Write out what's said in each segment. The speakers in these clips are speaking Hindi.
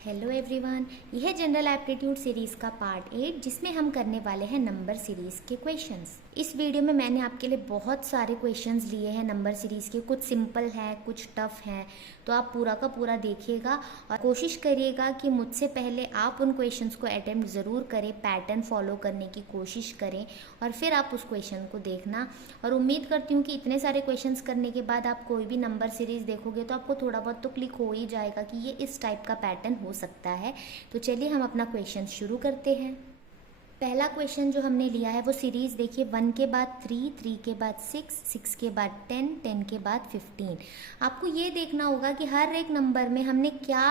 हेलो एवरीवन, यह जनरल एप्टीट्यूड सीरीज़ का पार्ट 8 जिसमें हम करने वाले हैं नंबर सीरीज़ के क्वेश्चंस। इस वीडियो में मैंने आपके लिए बहुत सारे क्वेश्चंस लिए हैं नंबर सीरीज़ के। कुछ सिंपल हैं, कुछ टफ हैं, तो आप पूरा का पूरा देखिएगा और कोशिश करिएगा कि मुझसे पहले आप उन क्वेश्चंस को अटेम्प्ट ज़रूर करें, पैटर्न फॉलो करने की कोशिश करें और फिर आप उस क्वेश्चन को देखना। और उम्मीद करती हूँ कि इतने सारे क्वेश्चंस करने के बाद आप कोई भी नंबर सीरीज़ देखोगे तो आपको थोड़ा बहुत तो क्लिक हो ही जाएगा कि ये इस टाइप का पैटर्न हो सकता है। तो चलिए हम अपना क्वेश्चन शुरू करते हैं। पहला क्वेश्चन जो हमने लिया है वो सीरीज देखिए, 1 के बाद 3, 3 के बाद 6, 6 के बाद 10, 10 के बाद 15। आपको ये देखना होगा कि हर एक नंबर में हमने क्या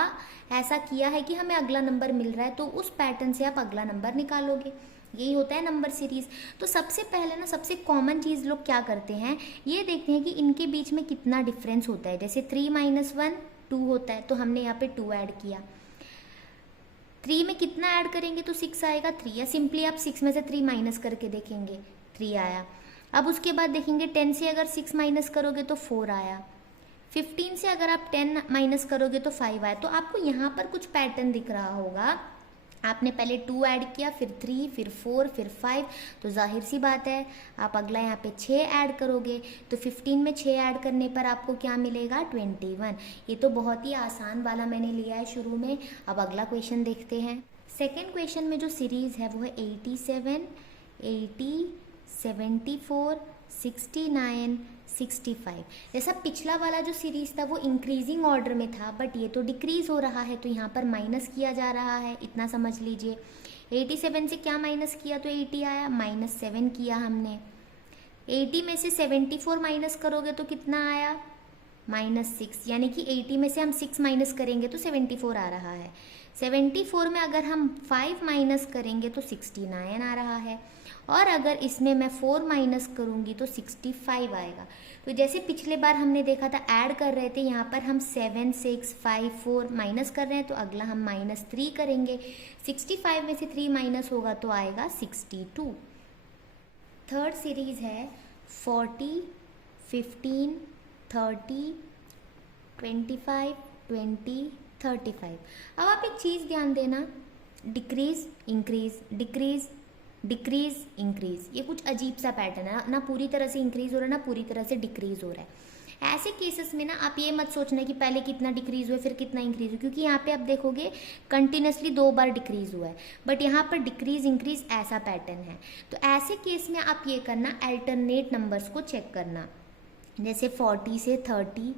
ऐसा किया है कि हमें अगला नंबर मिल रहा है, तो उस पैटर्न से आप अगला नंबर निकालोगे। यही होता है नंबर सीरीज। तो सबसे पहले ना, सबसे कॉमन चीज़ लोग क्या करते हैं, ये देखते हैं कि इनके बीच में कितना डिफरेंस होता है। जैसे 3 - 1 2 होता है, तो हमने यहाँ पे 2 ऐड किया। 3 में कितना ऐड करेंगे तो 6 आएगा, 3। या सिंपली आप 6 में से 3 माइनस करके देखेंगे, 3 आया। अब उसके बाद देखेंगे 10 से अगर 6 माइनस करोगे तो 4 आया। 15 से अगर आप 10 माइनस करोगे तो 5 आया। तो आपको यहाँ पर कुछ पैटर्न दिख रहा होगा। आपने पहले 2 ऐड किया, फिर 3, फिर 4, फिर 5, तो जाहिर सी बात है आप अगला यहाँ पे 6 ऐड करोगे। तो 15 में 6 ऐड करने पर आपको क्या मिलेगा, 21। ये तो बहुत ही आसान वाला मैंने लिया है शुरू में। अब अगला क्वेश्चन देखते हैं। सेकेंड क्वेश्चन में जो सीरीज है वो है 87, 80, 74, 69, 65। जैसा पिछला वाला जो सीरीज था वो इंक्रीजिंग ऑर्डर में था, बट ये तो डिक्रीज हो रहा है, तो यहाँ पर माइनस किया जा रहा है, इतना समझ लीजिए। 87 से क्या माइनस किया तो 80 आया, -7 किया हमने। 80 में से 74 माइनस करोगे तो कितना आया, -6। यानी कि 80 में से हम 6 माइनस करेंगे तो 74 आ रहा है। 74 में अगर हम 5 माइनस करेंगे तो 69 आ रहा है। और अगर इसमें मैं 4 माइनस करूँगी तो 65 आएगा। तो जैसे पिछले बार हमने देखा था ऐड कर रहे थे, यहाँ पर हम 7, 6, 5, 4 माइनस कर रहे हैं, तो अगला हम -3 करेंगे। 65 में से 3 माइनस होगा तो आएगा 62। थर्ड सीरीज है 40, 15, 30, 25, 20, 35। अब आप एक चीज़ ध्यान देना, decrease increase, decrease decrease increase, ये कुछ अजीब सा पैटर्न है ना। पूरी तरह से इंक्रीज हो रहा है ना पूरी तरह से डिक्रीज हो रहा है। ऐसे केसेस में ना आप ये मत सोचना कि पहले कितना डिक्रीज हुआ फिर कितना इंक्रीज हुआ, क्योंकि यहाँ पे आप देखोगे कंटिन्यूसली 2 बार डिक्रीज हुआ है, बट यहाँ पर डिक्रीज इंक्रीज ऐसा पैटर्न है। तो ऐसे केस में आप ये करना, अल्टरनेट नंबर्स को चेक करना। जैसे 40 से 30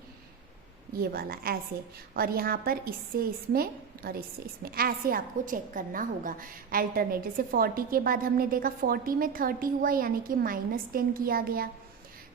ये वाला ऐसे, और यहाँ पर इससे इसमें और इससे इसमें, ऐसे आपको चेक करना होगा अल्टरनेट। जैसे 40 के बाद हमने देखा 40 में 30 हुआ, यानी कि -10 किया गया।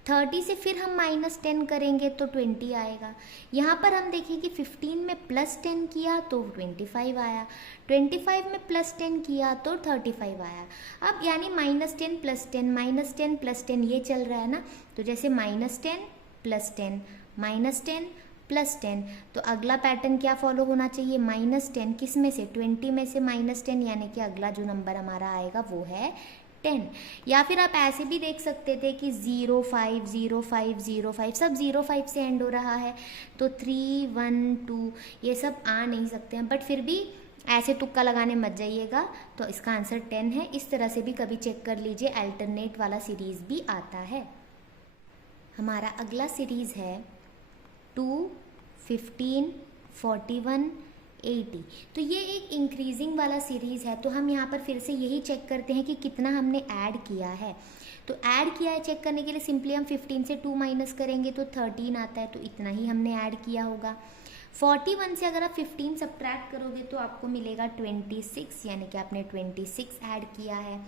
30 से फिर हम -10 करेंगे तो 20 आएगा। यहाँ पर हम देखिए कि 15 में +10 किया तो 25 आया, 25 में +10 किया तो 35 आया। अब यानी -10 + 10 -10 + 10 ये चल रहा है ना। तो जैसे -10 + 10 -10 + 10, तो अगला पैटर्न क्या फॉलो होना चाहिए, -10 किस में से, 20 में से -10, यानी कि अगला जो नंबर हमारा आएगा वो है 10। या फिर आप ऐसे भी देख सकते थे कि 05 05 05, सब 05 से एंड हो रहा है, तो 3 1 2 ये सब आ नहीं सकते हैं, बट फिर भी ऐसे तुक्का लगाने मत जाइएगा। तो इसका आंसर 10 है। इस तरह से भी कभी चेक कर लीजिए, अल्टरनेट वाला सीरीज भी आता है। हमारा अगला सीरीज है 2, 15, 41, 80। तो ये एक इंक्रीजिंग वाला सीरीज़ है, तो हम यहाँ पर फिर से यही चेक करते हैं कि कितना हमने ऐड किया है। तो ऐड किया है चेक करने के लिए सिंपली हम 15 से 2 माइनस करेंगे तो 13 आता है, तो इतना ही हमने ऐड किया होगा। 41 से अगर आप 15 सब्ट्रैक्ट करोगे तो आपको मिलेगा 26, यानी कि आपने 26 ऐड किया है।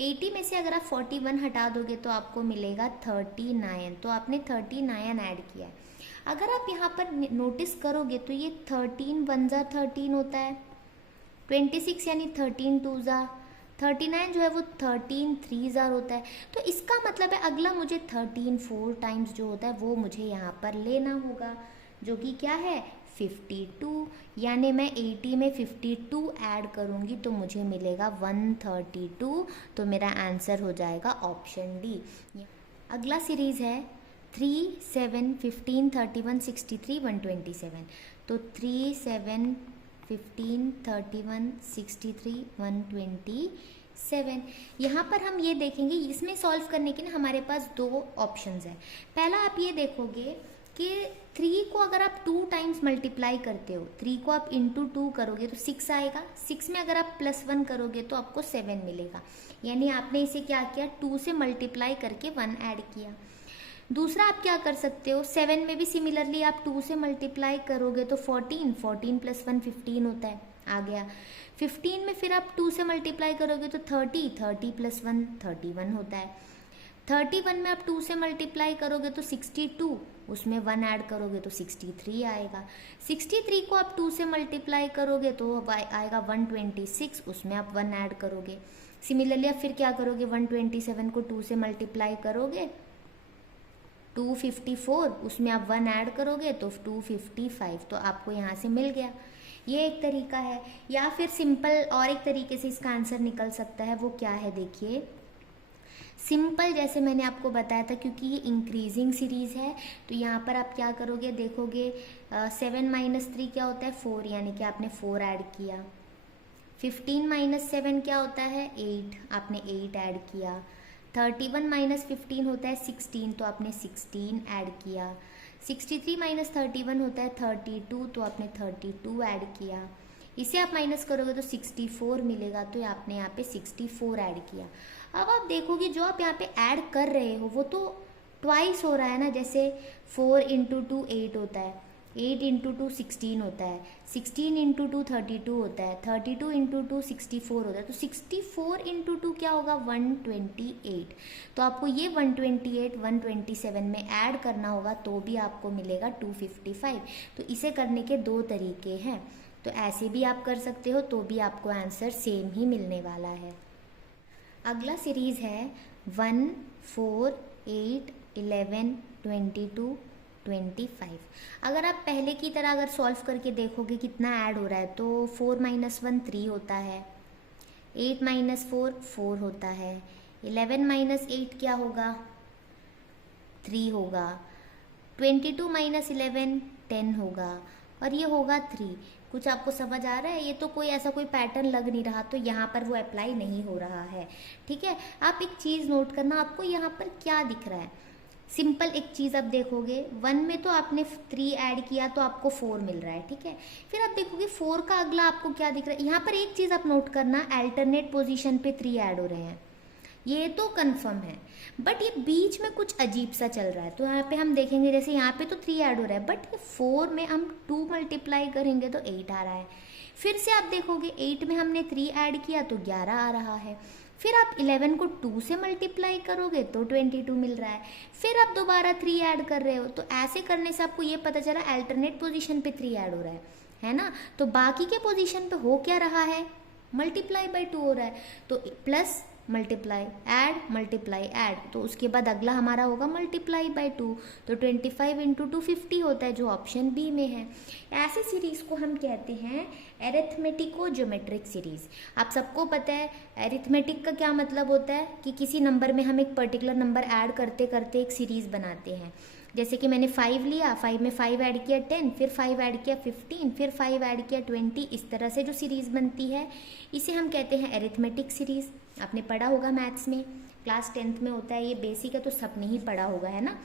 80 में से अगर आप 41 हटा दोगे तो आपको मिलेगा 39, तो आपने 39 ऐड किया है। अगर आप यहाँ पर नोटिस करोगे तो ये 13 1 ज़ा 13 होता है, 26 यानी 13 2 ज़ा 39 जो है वो 13 3 ज़ा होता है। तो इसका मतलब है अगला मुझे 13 4 टाइम्स जो होता है वो मुझे यहाँ पर लेना होगा, जो कि क्या है 52। यानी मैं 80 में 52 ऐड करूँगी तो मुझे मिलेगा 132। तो मेरा आंसर हो जाएगा ऑप्शन डी। अगला सीरीज़ है 3, 7, 15, 31, 63, 127। तो 3, 7, 15, 31, 63, 127। यहाँ पर हम ये देखेंगे, इसमें सॉल्व करने के ना हमारे पास दो ऑप्शंस है। पहला आप ये देखोगे कि 3 को अगर आप 2 टाइम्स मल्टीप्लाई करते हो, 3 को आप इंटू 2 करोगे तो 6 आएगा। 6 में अगर आप +1 करोगे तो आपको 7 मिलेगा। यानी आपने इसे क्या किया, 2 से मल्टीप्लाई करके 1 ऐड किया। दूसरा आप क्या कर सकते हो, 7 में भी सिमिलरली आप 2 से मल्टीप्लाई करोगे तो 14, 14 + 1 15 होता है, आ गया। 15 में फिर आप 2 से मल्टीप्लाई करोगे तो 30, 30 + 1 31 होता है। 31 में आप 2 से मल्टीप्लाई करोगे तो 62, उसमें 1 ऐड करोगे तो 63 आएगा। 63 को आप 2 से मल्टीप्लाई करोगे तो आएगा 126, उसमें आप 1 ऐड करोगे। सिमिलरली आप फिर क्या करोगे, 127 को 2 से मल्टीप्लाई करोगे 254, उसमें आप 1 ऐड करोगे तो 255, तो आपको यहाँ से मिल गया। ये एक तरीका है। या फिर सिंपल और एक तरीके से इसका आंसर निकल सकता है, वो क्या है देखिए। सिंपल जैसे मैंने आपको बताया था, क्योंकि ये इंक्रीजिंग सीरीज़ है तो यहाँ पर आप क्या करोगे, देखोगे 7 - 3 क्या होता है 4, यानी कि आपने 4 ऐड किया। 15 - 7 क्या होता है 8, आपने 8 ऐड किया। 31 - 15 होता है 16, तो आपने 16 ऐड किया। 63 - 31 होता है 32, तो आपने 32 ऐड किया। इसे आप माइनस करोगे तो 64 मिलेगा, तो आपने यहाँ पे 64 ऐड किया। अब आप देखोगे जो आप यहाँ पे ऐड कर रहे हो वो तो ट्वाइस हो रहा है ना, जैसे 4 × 2 8 होता है, 8 × 2 16 होता है, 16 × 2 32 होता है, 32 × 2 64 होता है, तो 64 × 2 क्या होगा 128। तो आपको ये 128 127 में ऐड करना होगा तो भी आपको मिलेगा 255। तो इसे करने के दो तरीके हैं, तो ऐसे भी आप कर सकते हो तो भी आपको आंसर सेम ही मिलने वाला है। अगला सीरीज़ है 1, 4, 8, 11, 22, 25। अगर आप पहले की तरह अगर सॉल्व करके देखोगे कितना ऐड हो रहा है, तो 4 - 1 3 होता है, 8 - 4 4 होता है, 11 - 8 क्या होगा 3 होगा, 22 - 11 10 होगा, और ये होगा 3। कुछ आपको समझ आ रहा है, ये तो कोई ऐसा कोई पैटर्न लग नहीं रहा, तो यहाँ पर वो अप्लाई नहीं हो रहा है। ठीक है, आप एक चीज़ नोट करना, आपको यहाँ पर क्या दिख रहा है। सिंपल एक चीज़ आप देखोगे, 1 में तो आपने 3 ऐड किया तो आपको 4 मिल रहा है। ठीक है, फिर आप देखोगे 4 का अगला आपको क्या दिख रहा है। यहाँ पर एक चीज़ आप नोट करना, अल्टरनेट पोजीशन पे 3 ऐड हो रहे हैं, ये तो कंफर्म है, बट ये बीच में कुछ अजीब सा चल रहा है। तो यहाँ पे हम देखेंगे, जैसे यहाँ पे तो 3 ऐड हो रहा है, बट ये 4 में हम 2 मल्टीप्लाई करेंगे तो 8 आ रहा है। फिर से आप देखोगे 8 में हमने 3 ऐड किया तो 11 आ रहा है। फिर आप 11 को 2 से मल्टीप्लाई करोगे तो 22 मिल रहा है। फिर आप दोबारा 3 ऐड कर रहे हो, तो ऐसे करने से आपको ये पता चला अल्टरनेट पोजीशन पे 3 ऐड हो रहा है ना। तो बाकी के पोजीशन पे हो क्या रहा है, मल्टीप्लाई बाय 2 हो रहा है, तो प्लस मल्टीप्लाई ऐड, तो उसके बाद अगला हमारा होगा मल्टीप्लाई बाय 2, तो 25 × 2 50 होता है, जो ऑप्शन बी में है। ऐसे सीरीज को हम कहते हैं एरिथमेटिको ज्योमेट्रिक सीरीज। आप सबको पता है एरिथमेटिक का क्या मतलब होता है, कि किसी नंबर में हम एक पर्टिकुलर नंबर ऐड करते करते एक सीरीज बनाते हैं। जैसे कि मैंने 5 लिया, 5 में 5 ऐड किया 10, फिर 5 ऐड किया 15, फिर 5 ऐड किया 20, इस तरह से जो सीरीज़ बनती है इसे हम कहते हैं एरिथमेटिक सीरीज़। आपने पढ़ा होगा मैथ्स में, क्लास 10th में होता है, ये बेसिक है तो सबने ही पढ़ा होगा, है ना।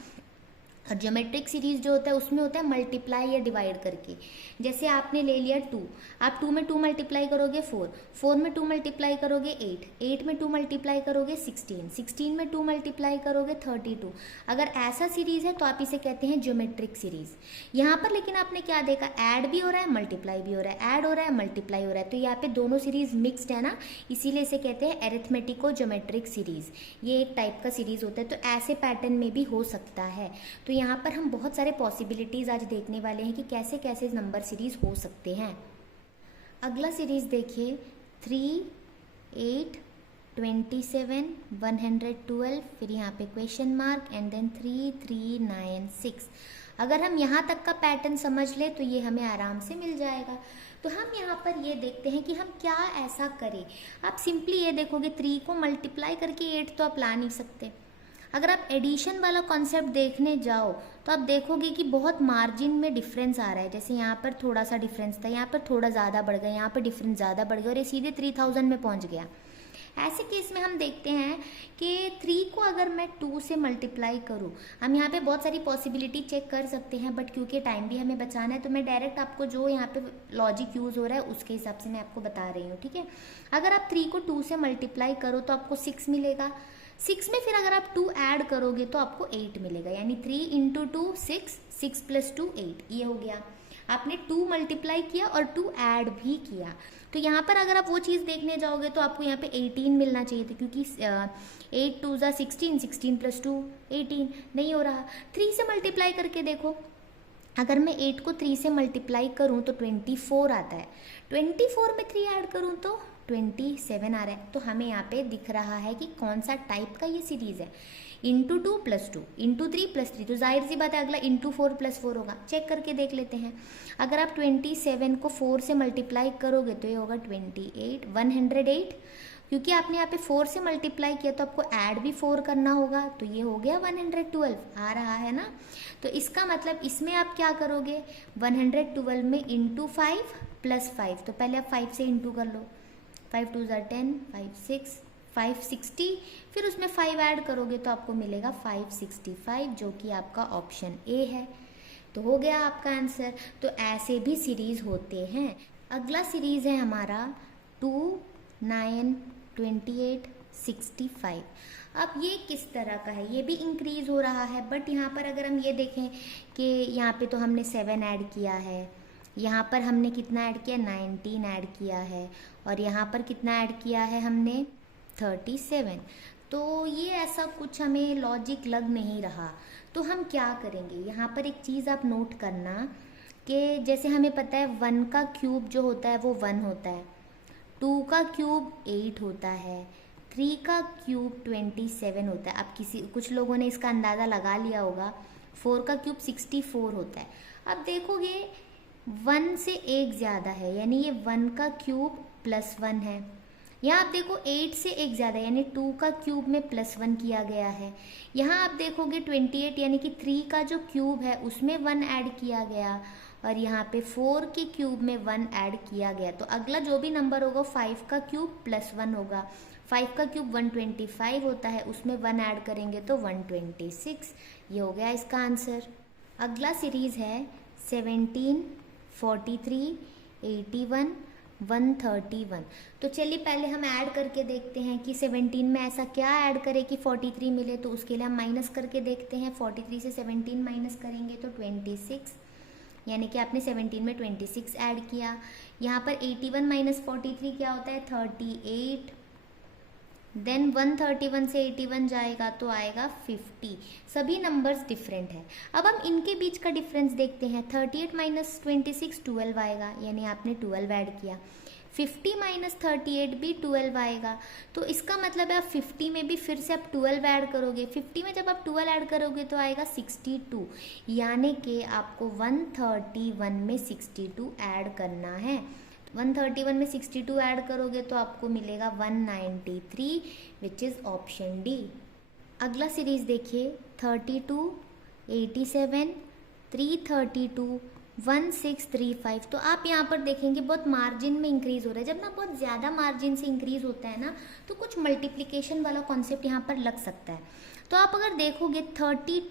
और ज्योमेट्रिक सीरीज जो होता है उसमें होता है मल्टीप्लाई या डिवाइड करके। जैसे आपने ले लिया 2, आप 2 में 2 मल्टीप्लाई करोगे 4, 4 में 2 मल्टीप्लाई करोगे 8, 8 में 2 मल्टीप्लाई करोगे 16, 16 में 2 मल्टीप्लाई करोगे 32। अगर ऐसा सीरीज है तो आप इसे कहते हैं ज्योमेट्रिक सीरीज। यहाँ पर लेकिन आपने क्या देखा, ऐड भी हो रहा है मल्टीप्लाई भी हो रहा है, ऐड हो रहा है मल्टीप्लाई हो रहा है, तो यहाँ पे दोनों सीरीज मिक्सड है ना, इसीलिए इसे कहते हैं एरिथमेटिको ज्योमेट्रिक सीरीज। ये एक टाइप का सीरीज होता है, तो ऐसे पैटर्न में भी हो सकता है। तो यहाँ पर हम बहुत सारे पॉसिबिलिटीज़ आज देखने वाले हैं कि कैसे कैसे नंबर सीरीज हो सकते हैं। अगला सीरीज देखिए 3, 8, 27, 112, फिर यहाँ पे क्वेश्चन मार्क एंड देन 3, 3, 9, 6। अगर हम यहाँ तक का पैटर्न समझ ले तो ये हमें आराम से मिल जाएगा। तो हम यहाँ पर ये देखते हैं कि हम क्या ऐसा करें। आप सिंपली ये देखोगे 3 को मल्टीप्लाई करके 8 तो आप ला नहीं सकते। अगर आप एडिशन वाला कॉन्सेप्ट देखने जाओ तो तो आप देखोगे कि बहुत मार्जिन में डिफरेंस आ रहा है। जैसे यहाँ पर थोड़ा सा डिफरेंस था, यहाँ पर थोड़ा ज़्यादा बढ़ गया, यहाँ पर डिफरेंस ज़्यादा बढ़ गया और ये सीधे 3000 में पहुँच गया। ऐसे केस में हम देखते हैं कि 3 को अगर मैं 2 से मल्टीप्लाई करूँ, हम यहाँ पे बहुत सारी पॉसिबिलिटी चेक कर सकते हैं, बट क्योंकि टाइम भी हमें बचाना है तो मैं डायरेक्ट आपको जो यहाँ पे लॉजिक यूज़ हो रहा है उसके हिसाब से मैं आपको बता रही हूँ, ठीक है। अगर आप 3 को 2 से मल्टीप्लाई करो तो आपको 6 मिलेगा। 6 में फिर अगर आप 2 ऐड करोगे तो आपको 8 मिलेगा, यानी 3 इंटू 2 6, 6 प्लस 2 8, ये हो गया। आपने 2 मल्टीप्लाई किया और 2 ऐड भी किया। तो यहाँ पर अगर आप वो चीज़ देखने जाओगे तो आपको यहाँ पे 18 मिलना चाहिए था, क्योंकि 8 2 ज़ा 16, 16 प्लस 2 18, नहीं हो रहा। 3 से मल्टीप्लाई करके देखो, अगर मैं 8 को 3 से मल्टीप्लाई करूँ तो 24 आता है, 24 में 3 ऐड करूँ तो 27 आ रहा है। तो हमें यहाँ पे दिख रहा है कि कौन सा टाइप का ये सीरीज़ है, इंटू 2 प्लस 2, इंटू 3 प्लस 3, तो जाहिर सी बात है अगला इंटू 4 प्लस 4 होगा। चेक करके देख लेते हैं। अगर आप 27 को 4 से मल्टीप्लाई करोगे तो ये होगा 28, 108, क्योंकि आपने यहाँ पे 4 से मल्टीप्लाई किया तो आपको ऐड भी 4 करना होगा, तो ये हो गया 112 आ रहा है ना। तो इसका मतलब इसमें आप क्या करोगे, 112 में इंटू 5 प्लस 5, तो पहले आप 5 से इंटू कर लो, 5 2 ज़ा 10, 5 6, 560, फिर उसमें 5 ऐड करोगे तो आपको मिलेगा 565, जो कि आपका ऑप्शन ए है। तो हो गया आपका आंसर। तो ऐसे भी सीरीज होते हैं। अगला सीरीज है हमारा 2 9 28 65। अब ये किस तरह का है, ये भी इंक्रीज हो रहा है, बट यहाँ पर अगर हम ये देखें कि यहाँ पे तो हमने 7 ऐड किया है, यहाँ पर हमने कितना ऐड किया, 19 ऐड किया है, और यहाँ पर कितना ऐड किया है हमने, 37। तो ये ऐसा कुछ हमें लॉजिक लग नहीं रहा। तो हम क्या करेंगे, यहाँ पर एक चीज़ आप नोट करना कि जैसे हमें पता है 1 का क्यूब जो होता है वो 1 होता है, 2 का क्यूब 8 होता है, 3 का क्यूब 27 होता है। अब कुछ लोगों ने इसका अंदाज़ा लगा लिया होगा, 4 का क्यूब 64 होता है। अब देखोगे 1 से 1 ज़्यादा है, यानी ये 1 का क्यूब प्लस 1 है। यहाँ आप देखो 8 से 1 ज़्यादा, यानी 2 का क्यूब में प्लस 1 किया गया है। यहाँ आप देखोगे 28, यानी कि 3 का जो क्यूब है उसमें 1 ऐड किया गया, और यहाँ पे 4 के क्यूब में 1 ऐड किया गया। तो अगला जो भी नंबर होगा 5 का क्यूब प्लस 1 होगा। 5 का क्यूब 125 होता है, उसमें 1 ऐड करेंगे तो 126। ये हो गया इसका आंसर। अगला सीरीज़ है 17 43 81 131। तो चलिए पहले हम ऐड करके देखते हैं कि 17 में ऐसा क्या ऐड करें कि 43 मिले। तो उसके लिए हम माइनस करके देखते हैं। 43 से 17 माइनस करेंगे तो 26, यानी कि आपने 17 में 26 ऐड किया। यहाँ पर 81 माइनस 43 क्या होता है, 38। देन 131 से 81 जाएगा तो आएगा 50। सभी नंबर्स डिफरेंट है। अब हम इनके बीच का डिफरेंस देखते हैं। 38 माइनस 26 12 आएगा, यानी आपने 12 ऐड किया। 50 माइनस 38 भी 12 आएगा। तो इसका मतलब है आप 50 में भी फिर से आप 12 ऐड करोगे। 50 में जब आप 12 ऐड करोगे तो आएगा 62, यानी कि आपको 131 में 62 ऐड करना है। 131 में 62 ऐड करोगे तो आपको मिलेगा 193, विच इज़ ऑप्शन डी। अगला सीरीज देखिए 32 87 332 1635। तो आप यहाँ पर देखेंगे बहुत मार्जिन में इंक्रीज हो रहा है। जब ना बहुत ज़्यादा मार्जिन से इंक्रीज होता है ना, तो कुछ मल्टीप्लिकेशन वाला कॉन्सेप्ट यहाँ पर लग सकता है। तो आप अगर देखोगे 32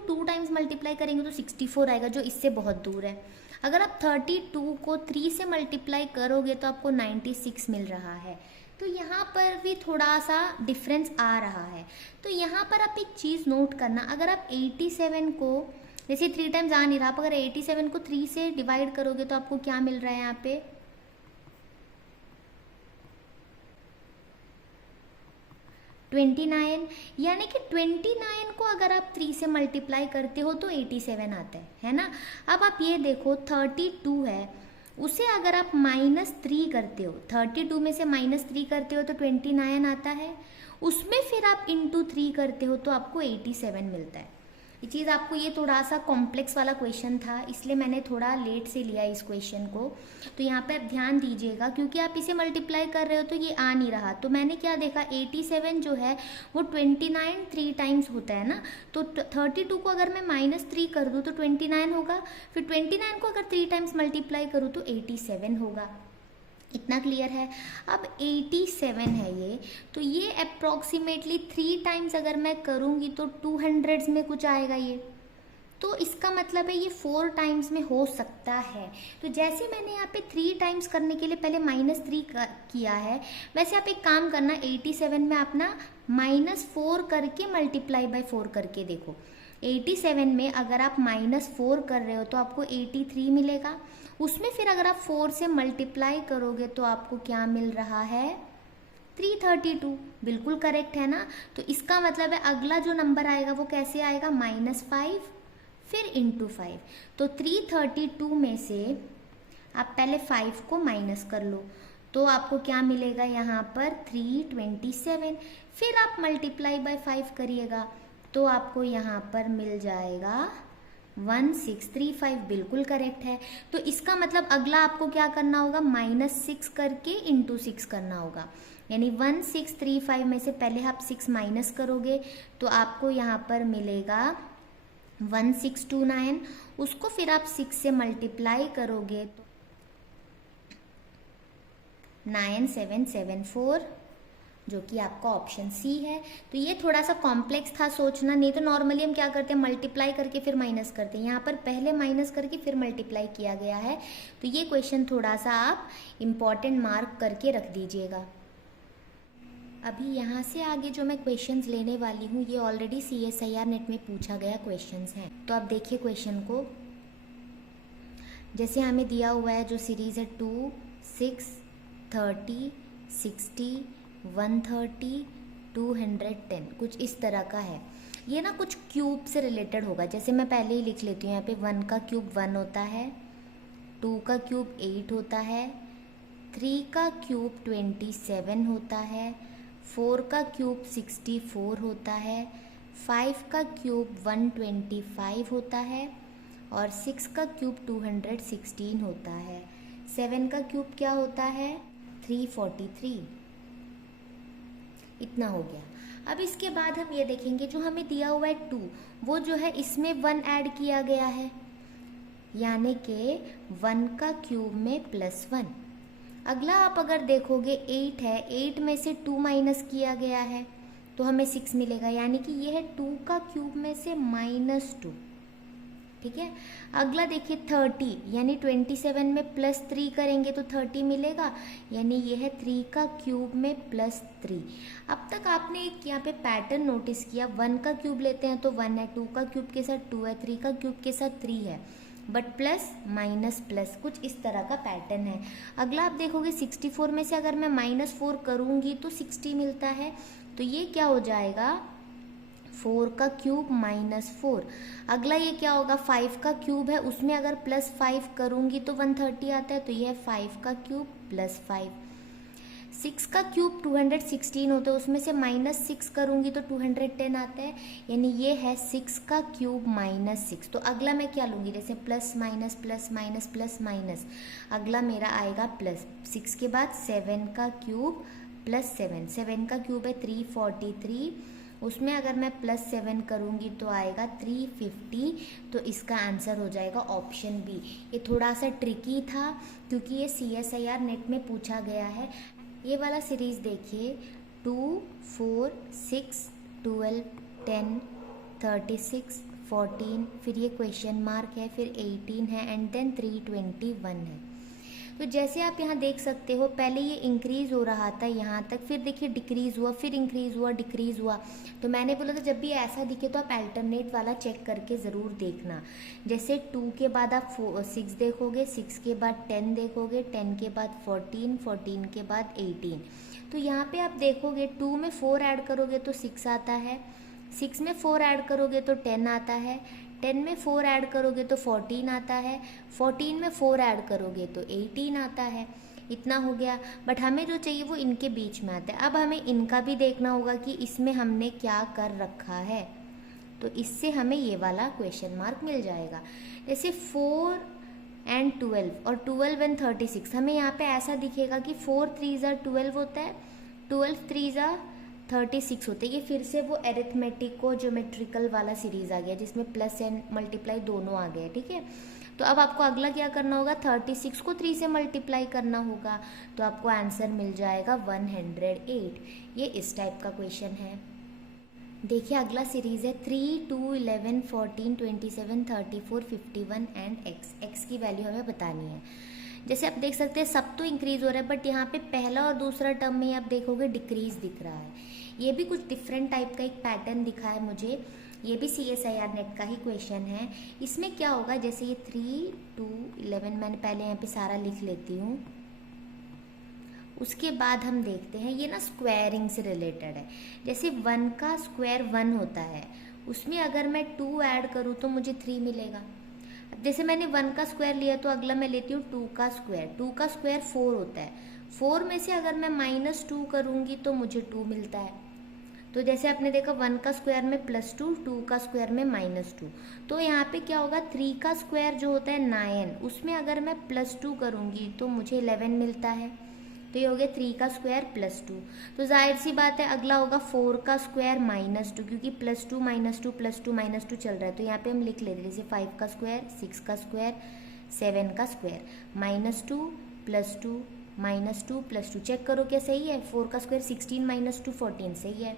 2 टाइम्स मल्टीप्लाई करेंगे तो 64 आएगा, जो इससे बहुत दूर है। अगर आप 32 को 3 से मल्टीप्लाई करोगे तो आपको 96 मिल रहा है। तो यहाँ पर भी थोड़ा सा डिफरेंस आ रहा है। तो यहाँ पर आप एक चीज़ नोट करना, अगर आप 87 को, जैसे 3 टाइम्स आ नहीं रहा, आप अगर 87 को 3 से डिवाइड करोगे तो आपको क्या मिल रहा है यहाँ पे, 29, यानी कि 29 को अगर आप 3 से मल्टीप्लाई करते हो तो 87 आता है ना। अब आप ये देखो 32 है, उसे अगर आप -3 करते हो, 32 में से -3 करते हो तो 29 आता है। उसमें फिर आप इंटू 3 करते हो तो आपको 87 मिलता है। ये चीज़ आपको, ये थोड़ा सा कॉम्प्लेक्स वाला क्वेश्चन था, इसलिए मैंने थोड़ा लेट से लिया इस क्वेश्चन को। तो यहाँ पे आप ध्यान दीजिएगा, क्योंकि आप इसे मल्टीप्लाई कर रहे हो तो ये आ नहीं रहा। तो मैंने क्या देखा, 87 जो है वो 29 3 टाइम्स होता है ना। तो 32 को अगर मैं -3 कर दूँ तो 29 होगा, फिर 29 को अगर 3 टाइम्स मल्टीप्लाई करूँ तो 87 होगा। इतना क्लियर है। अब 87 है ये, तो ये अप्रॉक्सीमेटली 3 टाइम्स अगर मैं करूँगी तो 200 में कुछ आएगा ये। तो इसका मतलब है ये 4 टाइम्स में हो सकता है। तो जैसे मैंने यहाँ पे 3 टाइम्स करने के लिए पहले -3 किया है, वैसे आप एक काम करना, 87 में आप ना -4 करके मल्टीप्लाई बाय 4 करके देखो। 87 में अगर आप -4 कर रहे हो तो आपको 83 मिलेगा। उसमें फिर अगर आप 4 से मल्टीप्लाई करोगे तो आपको क्या मिल रहा है, 332। बिल्कुल करेक्ट है ना। तो इसका मतलब है अगला जो नंबर आएगा वो कैसे आएगा, -5 फिर इंटू 5। तो 332 में से आप पहले 5 को माइनस कर लो तो आपको क्या मिलेगा यहाँ पर 327। फिर आप मल्टीप्लाई बाय 5 करिएगा तो आपको यहाँ पर मिल जाएगा 1635। बिल्कुल करेक्ट है। तो इसका मतलब अगला आपको क्या करना होगा, -6 करके इंटू 6 करना होगा। यानी 1635 में से पहले आप 6 माइनस करोगे तो आपको यहाँ पर मिलेगा 1629। उसको फिर आप 6 से मल्टीप्लाई करोगे तो 9774, जो कि आपका ऑप्शन सी है। तो ये थोड़ा सा कॉम्प्लेक्स था सोचना, नहीं तो नॉर्मली हम क्या करते हैं, मल्टीप्लाई करके फिर माइनस करते हैं। यहाँ पर पहले माइनस करके फिर मल्टीप्लाई किया गया है। तो ये क्वेश्चन थोड़ा सा आप इम्पॉर्टेंट मार्क करके रख दीजिएगा। अभी यहाँ से आगे जो मैं क्वेश्चंस लेने वाली हूँ ये ऑलरेडी CSIR नेट में पूछा गया क्वेश्चंस हैं। तो आप देखिए क्वेश्चन को, जैसे हमें दिया हुआ है जो सीरीज़ है 2, 6, 30, 60, 130, 210, कुछ इस तरह का है। ये ना कुछ क्यूब से रिलेटेड होगा। जैसे मैं पहले ही लिख लेती हूँ, यहाँ पे 1 का क्यूब 1 होता है, 2 का क्यूब 8 होता है, 3 का क्यूब 27 होता है, 4 का क्यूब 64 होता है, 5 का क्यूब 125 होता है और 6 का क्यूब 216 होता है। 7 का क्यूब क्या होता है, 343। इतना हो गया। अब इसके बाद हम ये देखेंगे जो हमें दिया हुआ है 2, वो जो है इसमें 1 ऐड किया गया है, यानी कि 1 का क्यूब में +1। अगला आप अगर देखोगे 8 है, 8 में से 2 माइनस किया गया है तो हमें 6 मिलेगा, यानी कि ये है 2 का क्यूब में से -2। ठीक है। अगला देखिए 30, यानी 27 में +3 करेंगे तो 30 मिलेगा, यानी ये है 3 का क्यूब में +3। अब तक आपने एक यहाँ पे पैटर्न नोटिस किया, 1 का क्यूब लेते हैं तो 1 है, 2 का क्यूब के साथ 2 है, 3 का क्यूब के साथ 3 है, बट प्लस माइनस प्लस, कुछ इस तरह का पैटर्न है। अगला आप देखोगे 64 में से अगर मैं -4 करूँगी तो 60 मिलता है, तो ये क्या हो जाएगा, 4 का क्यूब -4। अगला ये क्या होगा, 5 का क्यूब है, उसमें अगर +5 करूँगी तो 130 आता है, तो ये है 5 का क्यूब +5। 6 का क्यूब 216 होता है, उसमें से -6 करूँगी तो 210 आता है, यानी ये है 6 का क्यूब -6। तो अगला मैं क्या लूँगी, जैसे plus minus plus minus plus minus, अगला मेरा आएगा प्लस। 6 के बाद 7 का क्यूब +7, 7 का क्यूब है 343, उसमें अगर मैं +7 करूँगी तो आएगा 350। तो इसका आंसर हो जाएगा ऑप्शन बी। ये थोड़ा सा ट्रिकी था क्योंकि ये CSIR नेट में पूछा गया है। ये वाला सीरीज़ देखिए, 2, 4, 6, 12, 10, 36, 14, फिर ये क्वेश्चन मार्क है, फिर 18 है एंड देन 321 है। तो जैसे आप यहाँ देख सकते हो, पहले ये इंक्रीज़ हो रहा था यहाँ तक, फिर देखिए डिक्रीज़ हुआ, फिर इंक्रीज़ हुआ, डिक्रीज़ हुआ। तो मैंने बोला था जब भी ऐसा दिखे तो आप अल्टरनेट वाला चेक करके ज़रूर देखना। जैसे 2 के बाद आप 6 देखोगे, 6 के बाद 10 देखोगे, 10 के बाद 14, 14 के बाद 18। तो यहाँ पे आप देखोगे 2 में 4 ऐड करोगे तो 6 आता है, 6 में 4 ऐड करोगे तो 10 आता है, 10 में 4 ऐड करोगे तो 14 आता है, 14 में 4 ऐड करोगे तो 18 आता है। इतना हो गया। बट हमें जो चाहिए वो इनके बीच में आता है। अब हमें इनका भी देखना होगा कि इसमें हमने क्या कर रखा है। तो इससे हमें ये वाला क्वेश्चन मार्क मिल जाएगा। जैसे 4 एंड 12 और 12 एंड 36, हमें यहाँ पे ऐसा दिखेगा कि 4 3 12 होता है, 12 3 36 होते हैं। ये फिर से वो एरिथमेटिको ज्योमेट्रिकल वाला सीरीज आ गया जिसमें प्लस एंड मल्टीप्लाई दोनों आ गए, ठीक है। तो अब आपको अगला क्या करना होगा, 36 को 3 से मल्टीप्लाई करना होगा, तो आपको आंसर मिल जाएगा 108। ये इस टाइप का क्वेश्चन है। देखिए अगला सीरीज है 3, 2, 11, 14, 27, 34, 51 एंड एक्स की वैल्यू हमें बतानी है। जैसे आप देख सकते हैं सब तो इंक्रीज हो रहा है, बट यहाँ पे पहला और दूसरा टर्म में आप देखोगे डिक्रीज दिख रहा है। ये भी कुछ डिफरेंट टाइप का एक पैटर्न दिखा है मुझे। ये भी CSIR नेट का ही क्वेश्चन है। इसमें क्या होगा, जैसे ये 3, 2, 11 मैंने पहले यहाँ पे सारा लिख लेती हूँ। उसके बाद हम देखते हैं ये ना स्क्वायरिंग से रिलेटेड है। जैसे 1 का स्क्वायर 1 होता है, उसमें अगर मैं 2 ऐड करूँ तो मुझे 3 मिलेगा। अब जैसे मैंने 1 का स्क्वायर लिया तो अगला मैं लेती हूँ 2 का स्क्वायर। 2 का स्क्वायर 4 होता है, 4 में से अगर मैं -2 करूँगी तो मुझे 2 मिलता है। तो जैसे आपने देखा 1 का स्क्वायर में +2, 2 का स्क्वायर में -2, तो यहाँ पे क्या होगा 3 का स्क्वायर जो होता है 9, उसमें अगर मैं +2 करूँगी तो मुझे 11 मिलता है। तो ये हो गया 3 का स्क्वायर +2। तो जाहिर सी बात है अगला होगा 4 का स्क्वायर -2, क्योंकि +2 -2 +2 -2 चल रहा है। तो यहाँ पे हम लिख लेते हैं जैसे 5 का स्क्वायर, 6 का स्क्वायर, 7 का स्क्वायर, -2 +2 -2 +2। चेक करो क्या सही है। 4 का स्क्वायर 16 -2 14 सही है।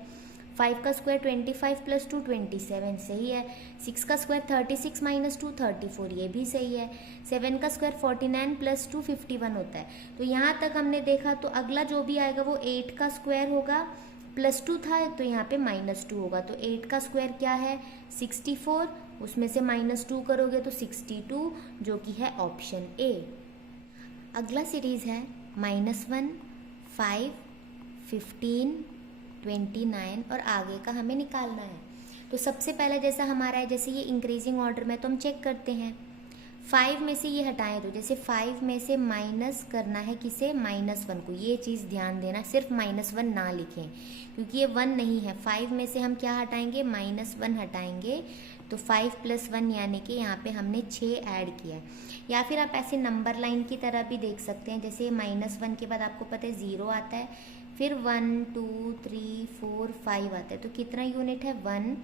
5 का स्क्वायर 25 + 2 27 सही है। 6 का स्क्वायर 36 - 2 34 ये भी सही है। 7 का स्क्वायर 49 + 2 51 होता है। तो यहाँ तक हमने देखा। तो अगला जो भी आएगा वो 8 का स्क्वायर होगा, +2 था तो यहाँ पे -2 होगा। तो 8 का स्क्वायर क्या है 64, उसमें से -2 करोगे तो 62, जो कि है ऑप्शन ए। अगला सीरीज है -1, 5, 15, 29 और आगे का हमें निकालना है। तो सबसे पहले जैसा हमारा है, जैसे ये इंक्रीजिंग ऑर्डर में, तो हम चेक करते हैं। 5 में से ये हटाएं तो जैसे 5 में से माइनस करना है किसे, -1 को। ये चीज़ ध्यान देना, सिर्फ -1 ना लिखें क्योंकि ये 1 नहीं है। 5 में से हम क्या हटाएंगे, -1 हटाएंगे। तो 5 + 1 यानी कि यहाँ पे हमने 6 ऐड किया। या फिर आप ऐसे नंबर लाइन की तरह भी देख सकते हैं। जैसे -1 के बाद आपको पता है 0 आता है, फिर 1 2 3 4 5 आता है। तो कितना यूनिट है 1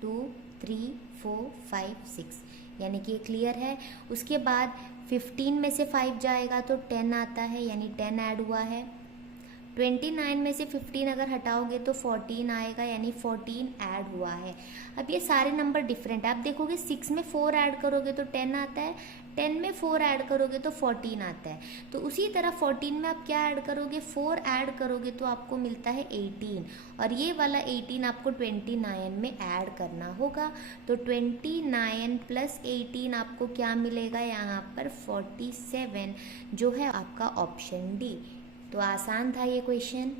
2 3 4 5 6, यानी कि ये क्लियर है। उसके बाद 15 में से 5 जाएगा तो 10 आता है, यानी 10 ऐड हुआ है। 29 में से 15 अगर हटाओगे तो 14 आएगा, यानी 14 ऐड हुआ है। अब ये सारे नंबर डिफरेंट है। आप देखोगे 6 में 4 ऐड करोगे तो 10 आता है, 10 में 4 ऐड करोगे तो 14 आता है। तो उसी तरह 14 में आप क्या ऐड करोगे, 4 ऐड करोगे तो आपको मिलता है 18, और ये वाला 18 आपको 29 में ऐड करना होगा। तो 29 + 18 आपको क्या मिलेगा यहाँ पर 47, जो है आपका ऑप्शन डी। तो आसान था ये क्वेश्चन।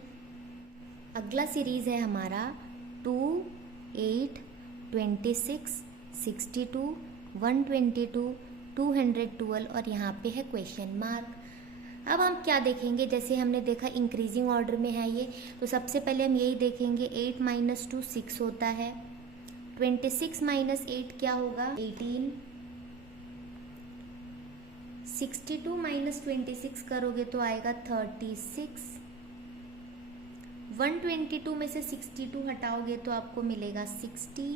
अगला सीरीज है हमारा 2, 8, 26, 62, 122, 212 और यहाँ पे है क्वेश्चन मार्क। अब हम क्या देखेंगे, जैसे हमने देखा इंक्रीजिंग ऑर्डर में है ये, तो सबसे पहले हम यही देखेंगे 8 - 2 6 होता है। 26 - 8 क्या होगा 18। 62 - 26 करोगे तो आएगा 36। 122 में से 62 हटाओगे तो आपको मिलेगा 60।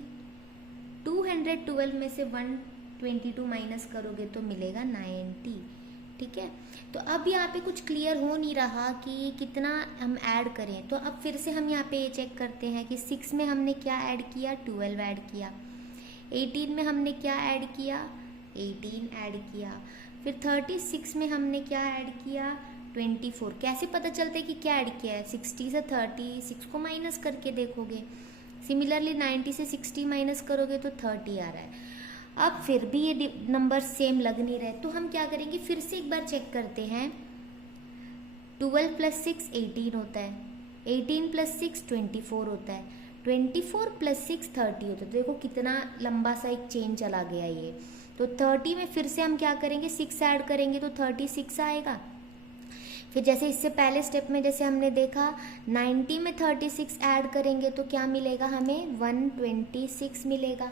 212 में से 122 माइनस करोगे तो मिलेगा 90। ठीक है, तो अब यहाँ पे कुछ क्लियर हो नहीं रहा कि कितना हम ऐड करें। तो अब फिर से हम यहाँ पे ये चेक करते हैं कि 6 में हमने क्या ऐड किया, 12 ऐड किया। 18 में हमने क्या ऐड किया, 18 ऐड किया। फिर 36 में हमने क्या ऐड किया, 24। कैसे पता चलता है कि क्या ऐड किया है, 60 से 36 को माइनस करके देखोगे। सिमिलरली 90 से 60 माइनस करोगे तो 30 आ रहा है। अब फिर भी ये नंबर सेम लग नहीं रहे, तो हम क्या करेंगे, फिर से एक बार चेक करते हैं। 12 + 6 18 होता है, 18 + 6 24 होता है, 24 + 6 30 होता है। तो देखो कितना लंबा सा एक चेन चला गया ये। तो 30 में फिर से हम क्या करेंगे, 6 ऐड करेंगे तो 36 आएगा। फिर जैसे इससे पहले स्टेप में जैसे हमने देखा 90 में 36 ऐड करेंगे तो क्या मिलेगा हमें 126 मिलेगा।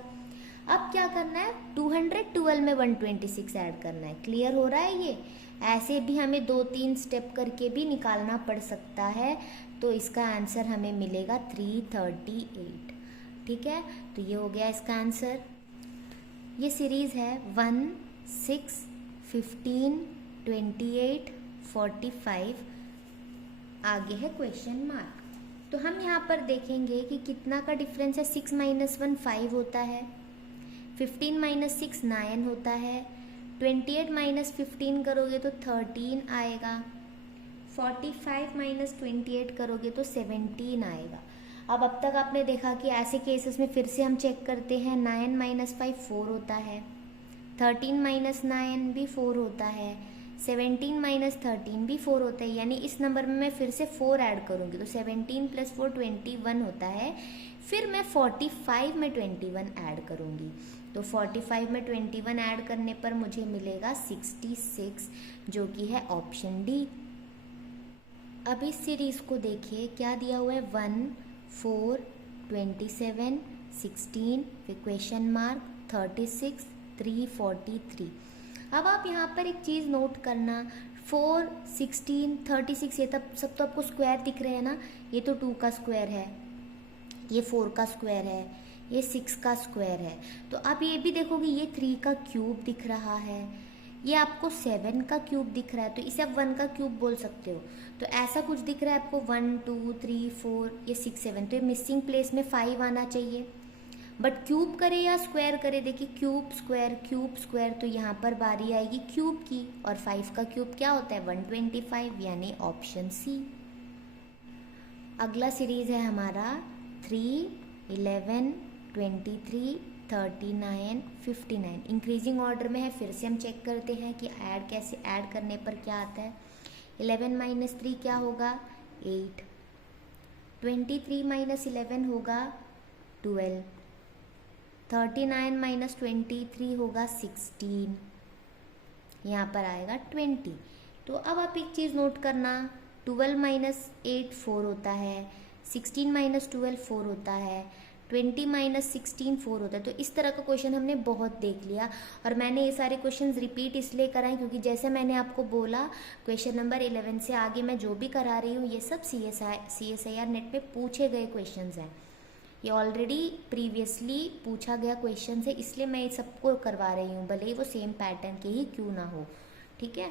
अब क्या करना है 212 में 126 ऐड करना है। क्लियर हो रहा है ये? ऐसे भी हमें 2-3 स्टेप करके भी निकालना पड़ सकता है। तो इसका आंसर हमें मिलेगा 338। ठीक है, तो ये हो गया इसका आंसर। ये सीरीज़ है 1, 6, 15, 28, 45। आगे है क्वेश्चन मार्क। तो हम यहाँ पर देखेंगे कि कितना का डिफरेंस है। 6 - 1 5 होता है, 15 - 6 9 होता है, 28 - 15 करोगे तो 13 आएगा, 45 - 28 करोगे तो 17 आएगा। अब तक आपने देखा कि ऐसे केसेस में फिर से हम चेक करते हैं। 9 - 5 4 होता है, 13 - 9 भी 4 होता है, 17 - 13 भी 4 होता है। यानी इस नंबर में मैं फिर से 4 ऐड करूँगी तो 17 + 4 21 होता है। फिर मैं 45 में 21 ऐड करूँगी तो 45 में 21 ऐड करने पर मुझे मिलेगा 66, जो कि है ऑप्शन डी। अब इस सीरीज़ को देखिए क्या दिया हुआ है 1, 4, 27, 16, फिर क्वेश्चन मार्क 36, 343। अब आप यहाँ पर एक चीज़ नोट करना, 4, 16, 36 ये तब सब तो आपको स्क्वायर दिख रहे हैं ना। ये तो 2 का स्क्वायर है, ये 4 का स्क्वायर है, ये 6 का स्क्वायर है। तो आप ये भी देखोगे ये 3 का क्यूब दिख रहा है, ये आपको 7 का क्यूब दिख रहा है, तो इसे आप 1 का क्यूब बोल सकते हो। तो ऐसा कुछ दिख रहा है आपको 1, 2, 3, 4, ये 6, 7, तो ये मिसिंग प्लेस में 5 आना चाहिए। बट क्यूब करे या स्क्वायर करे, देखिए क्यूब स्क्वायर, तो यहाँ पर बारी आएगी क्यूब की, और 5 का क्यूब क्या होता है 125, यानी ऑप्शन सी। अगला सीरीज है हमारा 3, 11, 23, 39, 59। इंक्रीजिंग ऑर्डर में है। फिर से हम चेक करते हैं कि ऐड कैसे, ऐड करने पर क्या आता है। 11 - 3 क्या होगा 8, 23 - 11 होगा 12, 39 - 23 होगा 16, यहाँ पर आएगा 20। तो अब आप एक चीज़ नोट करना, 12 - 8 4 होता है, 16 - 12 4 होता है, 20 - 16 4 होता है। तो इस तरह का क्वेश्चन हमने बहुत देख लिया, और मैंने ये सारे क्वेश्चंस रिपीट इसलिए कराए क्योंकि जैसे मैंने आपको बोला क्वेश्चन नंबर 11 से आगे मैं जो भी करा रही हूँ ये सब CSIR नेट पे पूछे गए क्वेश्चंस हैं। ये ऑलरेडी प्रीवियसली पूछा गया क्वेश्चन है, इसलिए मैं ये सबको करवा रही हूँ, भले ही वो सेम पैटर्न के ही क्यों ना हो। ठीक है,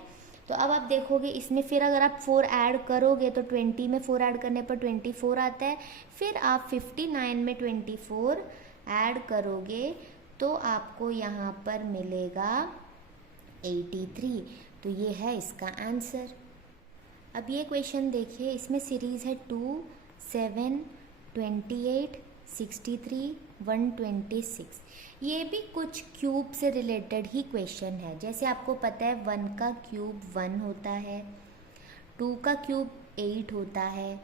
तो अब आप देखोगे इसमें फिर अगर आप 4 ऐड करोगे तो 20 में 4 ऐड करने पर 24 आता है। फिर आप 59 में 24 ऐड करोगे तो आपको यहाँ पर मिलेगा 83। तो ये है इसका आंसर। अब ये क्वेश्चन देखिए, इसमें सीरीज़ है 2, 7, 28, 63, 126। ये भी कुछ क्यूब से रिलेटेड ही क्वेश्चन है। जैसे आपको पता है 1 का क्यूब 1 होता है, 2 का क्यूब 8 होता है,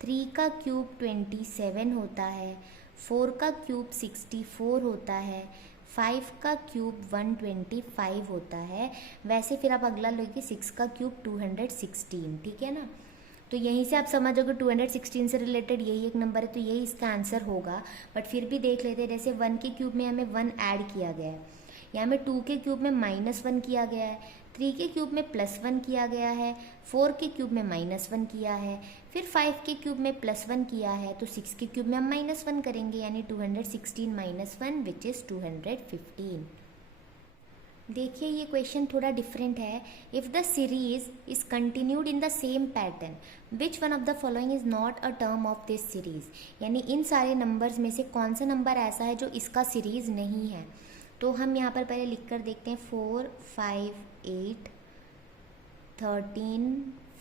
3 का क्यूब 27 होता है, 4 का क्यूब 64 होता है, 5 का क्यूब 125 होता है। वैसे फिर आप अगला लोगे 6 का क्यूब 216। ठीक है ना, तो यहीं से आप समझोगे 216 से रिलेटेड यही एक नंबर है, तो यही इसका आंसर होगा। बट फिर भी देख लेते हैं, जैसे 1 के क्यूब में हमें 1 ऐड किया गया है, यहाँ में 2 के क्यूब में -1 किया गया है, 3 के क्यूब में +1 किया गया है, 4 के क्यूब में -1 किया है, फिर 5 के क्यूब में +1 किया है, तो 6 के क्यूब में हम -1 करेंगे, यानी 216 - 1 विच इज़ 215। देखिए ये क्वेश्चन थोड़ा डिफरेंट है। If the series is continued in the same pattern, which one of the following is not a term of this series. यानी इन सारे नंबर्स में से कौन सा नंबर ऐसा है जो इसका सीरीज नहीं है। तो हम यहाँ पर पहले लिख कर देखते हैं 4, 5, 8, 13,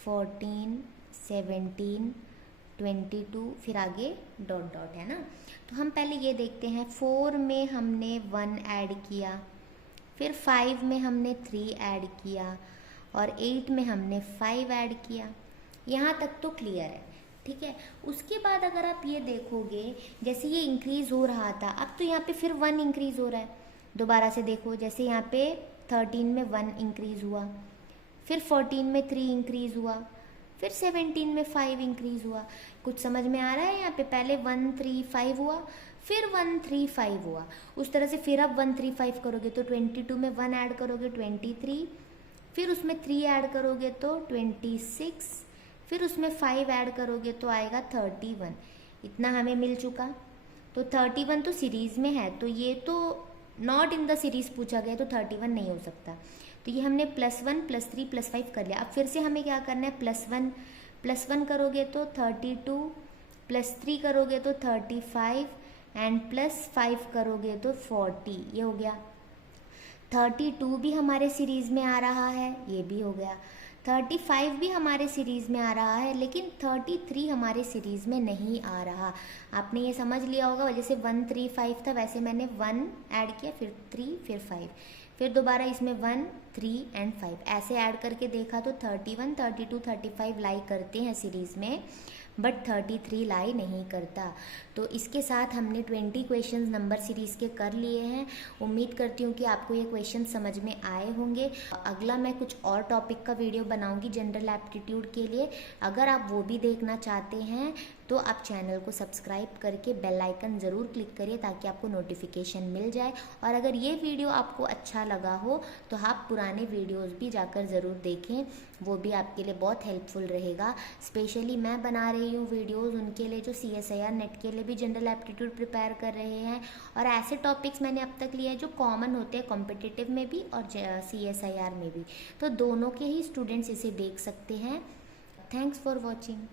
14, 17, 22, फिर आगे डॉट डॉट है ना। तो हम पहले ये देखते हैं, 4 में हमने 1 ऐड किया, फिर 5 में हमने 3 ऐड किया, और 8 में हमने 5 ऐड किया। यहाँ तक तो क्लियर है। ठीक है, उसके बाद अगर आप ये देखोगे, जैसे ये इंक्रीज़ हो रहा था, अब तो यहाँ पे फिर 1 इंक्रीज़ हो रहा है। दोबारा से देखो, जैसे यहाँ पे 13 में 1 इंक्रीज़ हुआ, फिर 14 में 3 इंक्रीज़ हुआ, फिर 17 में 5 इंक्रीज हुआ। कुछ समझ में आ रहा है यहाँ पे? पहले 1 3 5 हुआ, फिर 1 3 5 हुआ। उस तरह से फिर आप 1 3 5 करोगे तो 22 में 1 ऐड करोगे 23, फिर उसमें 3 ऐड करोगे तो 26, फिर उसमें 5 ऐड करोगे तो आएगा 31। इतना हमें मिल चुका। तो 31 तो सीरीज़ में है, तो ये तो नॉट इन द सीरीज़ पूछा गया, तो 31 नहीं हो सकता। तो ये हमने +1 +3 +5 कर लिया। अब फिर से हमें क्या करना है? +1 करोगे तो 32, +3 करोगे तो 35 एंड +5 करोगे तो 40। ये हो गया। 32 भी हमारे सीरीज़ में आ रहा है, ये भी हो गया। 35 भी हमारे सीरीज़ में आ रहा है, लेकिन 33 हमारे सीरीज़ में नहीं आ रहा। आपने ये समझ लिया होगा, जैसे 1 3 5 था, वैसे मैंने 1 ऐड किया, फिर 3, फिर 5, फिर दोबारा इसमें 1 3 एंड 5 ऐसे ऐड करके देखा तो 31 32 35 लाई करते हैं सीरीज़ में, बट 33 लाई नहीं करता। तो इसके साथ हमने 20 क्वेश्चंस नंबर सीरीज़ के कर लिए हैं। उम्मीद करती हूँ कि आपको ये क्वेश्चन समझ में आए होंगे। अगला मैं कुछ और टॉपिक का वीडियो बनाऊंगी जनरल एप्टीट्यूड के लिए। अगर आप वो भी देखना चाहते हैं तो आप चैनल को सब्सक्राइब करके बेल आइकन ज़रूर क्लिक करिए ताकि आपको नोटिफिकेशन मिल जाए। और अगर ये वीडियो आपको अच्छा लगा हो तो आप पुराने वीडियोस भी जाकर ज़रूर देखें, वो भी आपके लिए बहुत हेल्पफुल रहेगा। स्पेशली मैं बना रही हूँ वीडियोस उनके लिए जो CSIR नेट के लिए भी जनरल एप्टीट्यूड प्रिपेयर कर रहे हैं। और ऐसे टॉपिक्स मैंने अब तक लिए हैं जो कॉमन होते हैं कॉम्पिटिटिव में भी और CSIR में भी, तो दोनों के ही स्टूडेंट्स इसे देख सकते हैं। Thanks for watching.